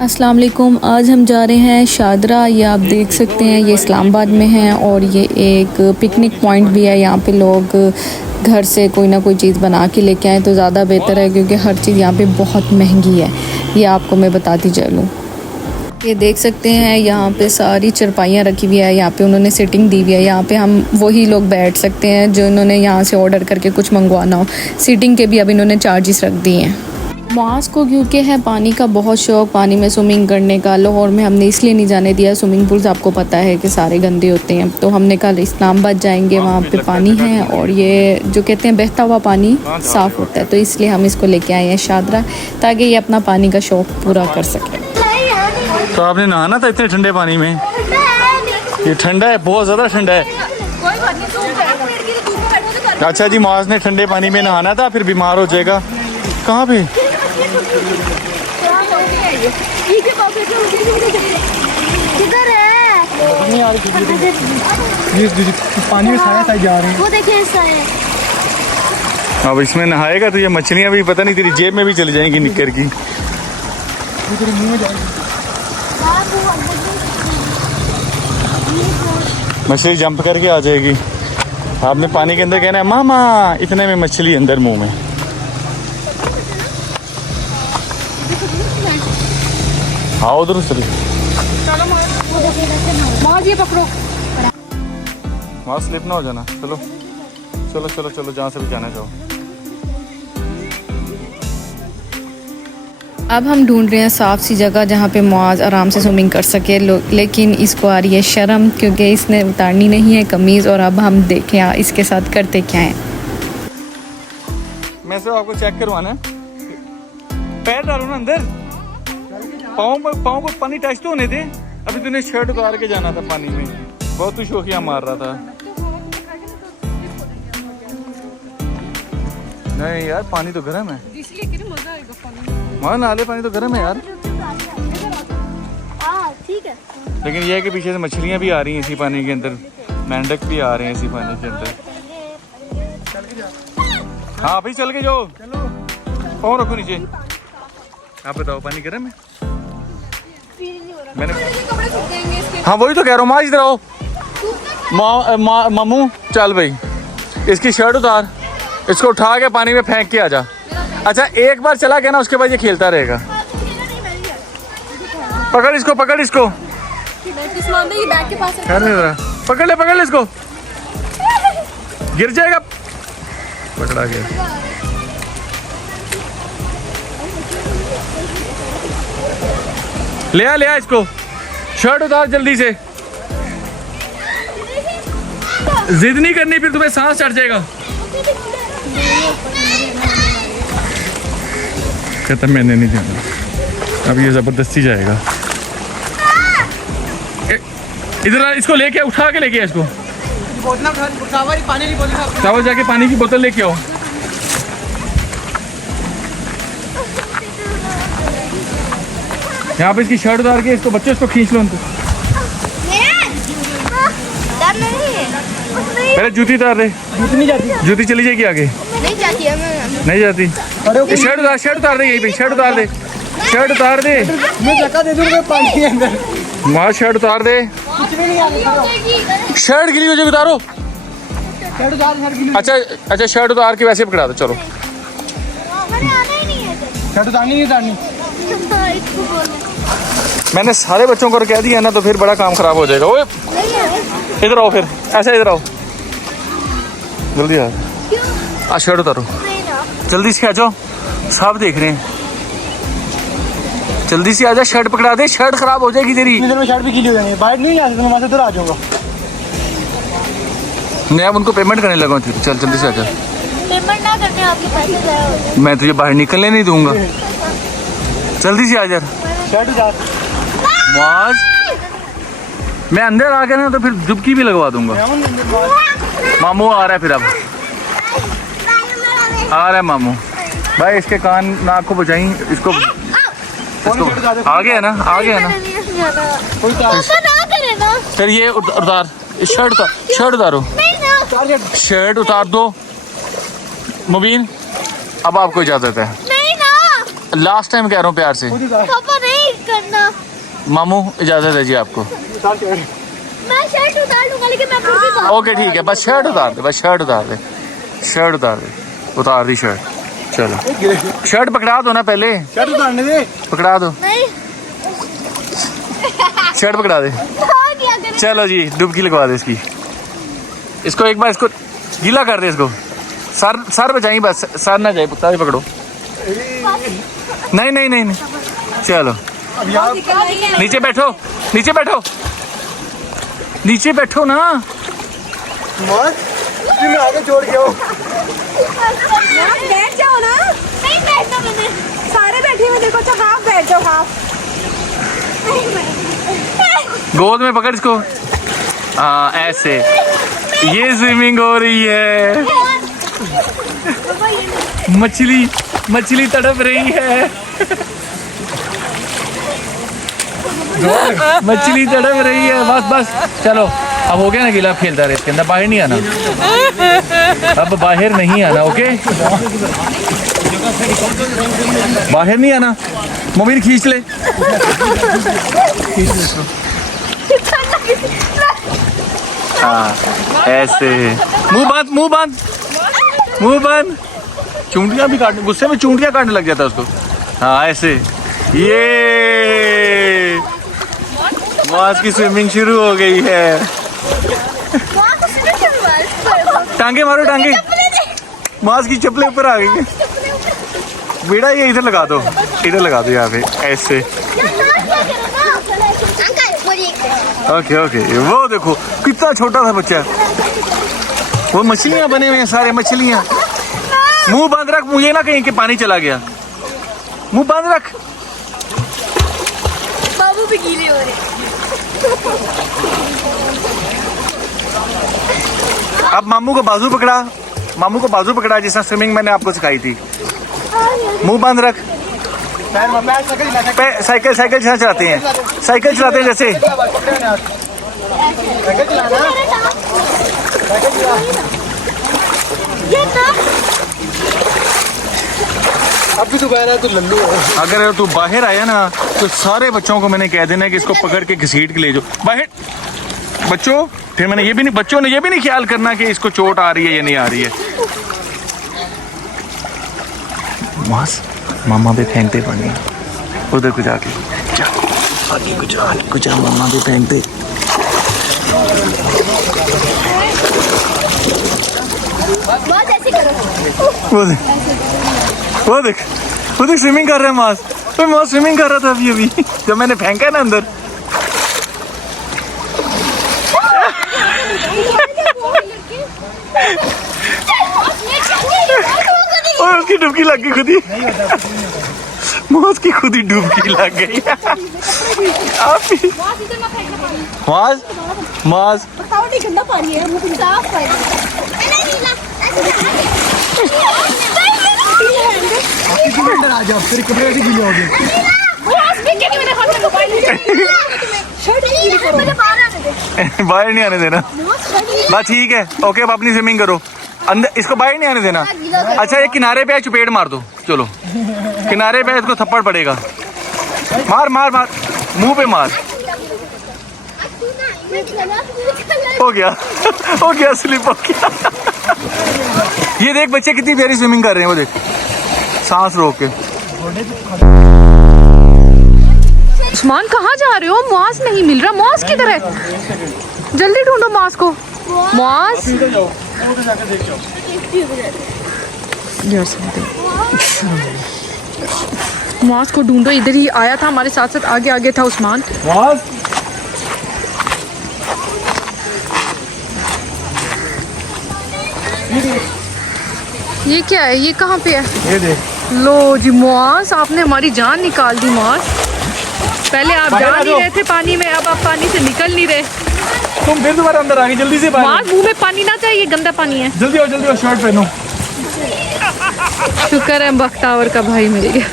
अस्सलाम वालेकुम। आज हम जा रहे हैं शादरा। ये आप देख सकते हैं, ये इस्लामाबाद में है और ये एक पिकनिक पॉइंट भी है। यहाँ पे लोग घर से कोई ना कोई चीज़ बना के लेके आएँ तो ज़्यादा बेहतर है, क्योंकि हर चीज़ यहाँ पे बहुत महंगी है। ये आपको मैं बताती चलूँ। ये देख सकते हैं, यहाँ पे सारी चरपाइयाँ रखी हुई है। यहाँ पे उन्होंने सिटिंग दी हुई है। यहाँ पे हम वही लोग बैठ सकते हैं जो इन्होंने यहाँ से ऑर्डर करके कुछ मंगवाना हो। सीटिंग के भी अब इन्होंने चार्जेस रख दिए हैं। मुआज को क्योंकि है पानी का बहुत शौक़, पानी में स्विमिंग करने का। लाहौर में हमने इसलिए नहीं जाने दिया, स्विमिंग पूल्स आपको पता है कि सारे गंदे होते हैं। तो हमने कल इस्लामाबाद जाएंगे, वहाँ पे पानी है और ये जो कहते हैं बहता हुआ पानी साफ़ होता है, तो इसलिए हम इसको लेके आए हैं शादरा, ताकि ये अपना पानी का शौक़ पूरा कर सके। तो आपने नहाना था इतने ठंडे पानी में? ये ठंडा है, बहुत ज़्यादा ठंडा है। अच्छा जी, मुआज ने ठंडे पानी में नहाना था, फिर बीमार हो जाएगा। कहाँ पे? किधर है? पानी में साया जा रहे हैं। वो देखिए साया। अब इसमें नहाएगा तो ये मछलियाँ भी पता नहीं तेरी जेब में भी चली जाएंगी निक्कर की। मछली जंप करके आ जाएगी। आपने पानी के अंदर कहना है मामा, इतने में मछली अंदर मुंह में। आओ उधर चलो। ये पकड़ो। वहाँ स्लिप ना हो जाना। चलो चलो चलो चलो, जहाँ से भी जाना चाहो। अब हम ढूंढ रहे हैं साफ़ सी जगह जहाँ पे मुआज आराम से स्विमिंग कर सके। लेकिन इसको आ रही है शर्म, क्योंकि इसने उतारनी नहीं है कमीज़। और अब हम देखें इसके साथ करते क्या है। मैं सिर्फ आपको चेक करवाना है। पैर डालो ना अंदर, पाँव को पानी टच तो होने दे। अभी तूने शर्ट उतार के जाना था पानी में, बहुत तू शोखियाँ मार रहा था। नहीं यार, पानी तो गर्म है, वहाँ नाले पानी तो गर्म है यार। ठीक है। लेकिन ये है कि पीछे से मछलियाँ भी आ रही हैं इसी पानी के अंदर, मेंढक भी आ रहे हैं इसी पानी के अंदर। हाँ भाई चल के जाओ, पाँव रखो नीचे। आप बताओ, पानी गर्म है? मैंने हाँ वही तो कह रहा हूँ। माँ इधर आओ। मामू चल भाई, इसकी शर्ट उतार, इसको उठा के पानी में फेंक के आ जा। अच्छा एक बार चला गया ना, उसके बाद ये खेलता रहेगा। पकड़ इसको, पकड़ इसको, पकड़ ले इसको, गिर जाएगा। पकड़ा गया। ले आ इसको, शर्ट उतार जल्दी से। जिद नहीं करनी, फिर तुम्हें सांस चढ़ जाएगा। कहता मैंने नहीं जाना, अब ये जबरदस्ती जाएगा। इधर आ, इसको लेके उठा के लेके इसको। चावल जाके पानी की बोतल लेके आओ। यहाँ पे इसकी शर्ट उतार के इसको, बच्चे इसको खींच लो। उनको पहले जूती उतार दे। जूती नहीं जाती, जूती चली जाएगी आगे। नहीं जाती है, नहीं जाती। शर्ट उतार दे, यही भाई शर्ट उतार दे, शर्ट उतार दे। मैं धक्का दे दूंगा पानी के अंदर। वहाँ शर्ट उतार दे। शर्ट गिली हो जाएगी, उतारो। अच्छा शर्ट उतार के वैसे पकड़ा दो। चलो शर्ट उतारनी नहीं उतारनी। मैंने सारे बच्चों को कह दिया ना, तो फिर बड़ा काम खराब हो जाएगा। ओए इधर आओ, फिर ऐसा इधर आओ, जल्दी आ। शर्ट उतारो, जल्दी से आ जाओ, सब देख रहे हैं। जल्दी से आ जा, शर्ट पकड़ा दे, शर्ट खराब हो जाएगी तेरी। इधर में शर्ट भी गीली हो जाएगी, बाहर नहीं आ सकता, मैं वहाँ से उधर आ जाऊंगा। मैं अब उनको पेमेंट करने लगा। चल जल्दी से आ जा। पेमेंट ना करने आपके पैसे जाए। मैं तुझे बाहर निकलने नहीं दूंगा, जल्दी से आ जा। शर्ट उतार। मुआज, मैं अंदर आ गया ना तो फिर डुबकी भी लगवा दूंगा। मामू आ रहा है, फिर अब आ रहा है मामू। भाई इसके कान नाक को बचाई, इसको आ गया ना, आ गया ना। फिर ये उतार, शर्ट उतारो, शर्ट उतार दो। मुबीन अब आपको इजाजत है। नहीं ना, लास्ट टाइम कह रहा हूँ प्यार से। पापा नहीं। करना। मामू इजाजत है जी आपको। मैं शर्ट उतार लूंगा लेकिन मैं पूरी बात ओके ठीक है, बस शर्ट उतार दे, बस शर्ट उतार दे, शर्ट उतार दे, उतार दी शर्ट। चलो शर्ट पकड़ा दो ना पहले, शर्ट उतारने दे। पकड़ा दो, नहीं। शर्ट पकड़ा दे। क्या करें? चलो जी डुबकी लगवा दे इसकी, इसको एक बार इसको गीला कर दे, इसको सर सर बचाई, बस सर ना जाए, पुत्ता भी पकड़ो। नहीं नहीं नहीं नहीं, चलो अब यहाँ नीचे बैठो, नीचे बैठो, नीचे बैठो ना। मत मैं आगे छोड़ गया हूँ। बैठ जाओ ना। नहीं बैठना मैंने। सारे बैठे हुए देखो, तो हाफ बैठ जाओ, हाफ। गोद में पकड़ इसको, हाँ ऐसे, ये स्विमिंग हो रही है। मछली मछली तड़प रही है, मछली तड़प रही है। बस बस चलो, अब हो गया ना गीला, खेलता रहे इसके अंदर, बाहर नहीं आना, अब बाहर नहीं आना। ओके बाहर नहीं आना, मोबिन खींच ले, हाँ ऐसे, मुंह बंद, मुंह बंद, मुंह बंद। चूंटियां भी काटने, गुस्से में चूंटियां काटने लग जाता है उसको, हाँ ऐसे। ये मास की स्विमिंग शुरू हो गई है। टांगे मारो, टांगे, मास की चप्पलें ऊपर आ गई है। बेटा ये इधर लगा दो, इधर लगा दो यहाँ पे ऐसे। ओके ओके, वो देखो कितना छोटा था बच्चा, वो मछलियां बने हुए हैं सारे, मछलियां। मुंह बंद रख, मुझे ना कहीं कि पानी चला गया, मुंह बंद रख। बाबू भी गीले हो रहे। अब मामू को बाजू पकड़ा, मामू को बाजू पकड़ा, जैसा स्विमिंग मैंने आपको सिखाई थी। मुंह बंद रख, साइकिल साइकिल चलाते हैं, साइकिल चलाते हैं जैसे। अब भी तू बाहर तो लल्लू है। अगर तू बाहर आया ना तो सारे बच्चों को मैंने कह देना कि इसको पकड़ के घसीट के ले जाओ बाहर। बच्चों फिर मैंने ये भी नहीं, बच्चों ने ये भी नहीं ख्याल करना कि इसको चोट आ रही है या नहीं आ रही है। मास मामा भी फेंकते पानी उधर को जाके, आगे कुछ मामा भी फेंकते। बहुत ऐसे करो। वो देख, वो देख, वो देख स्विमिंग कर रहा है मास। तो मास स्विमिंग कर रहा था अभी अभी जब मैंने फेंका ना अंदर। और उसकी डुबकी लग गई खुद ही, मास की खुद ही डुबकी लग गई। मास मास गंदा पानी है, साफ पानी। अंदर आ जाओ, तेरे कपड़े ऐसे गीले हो गए। बाहर नहीं आने देना, बस ठीक है। ओके अब अपनी स्विमिंग करो, अंदर इसको बाहर नहीं आने देना। अच्छा ये किनारे पे चुपेट मार दो, चलो किनारे पे इसको थप्पड़ पड़ेगा। मार मार मार, मुंह पे मार। हो गया हो गया, स्लिप हो गया। ये देख बच्चे कितनी प्यारी स्विमिंग कर रहे हैं, वो देख सांस रोक के। उस्मान कहाँ जा रहे हो? मॉस नहीं मिल रहा, मॉस किधर है? जल्दी ढूंढो मॉस को। मॉस मॉस को ढूंढो, इधर ही आया था हमारे साथ साथ, आगे आगे था उस्मान। मास ये क्या है? ये कहाँ पे है? ये देख, लो जी मॉस, आपने हमारी जान निकाल दी मॉस। पहले आप बाहर जा आ नहीं जाओ। रहे थे पानी में, अब आप पानी से निकल नहीं रहे। तुम फिर दोबारा अंदर आ गई, जल्दी से बाहर। मॉस मुंह में पानी ना चाहिए, गंदा पानी है। जल्दी आओ, शर्ट पहनो। शुक्र है बख्तावर का भाई मिल गया।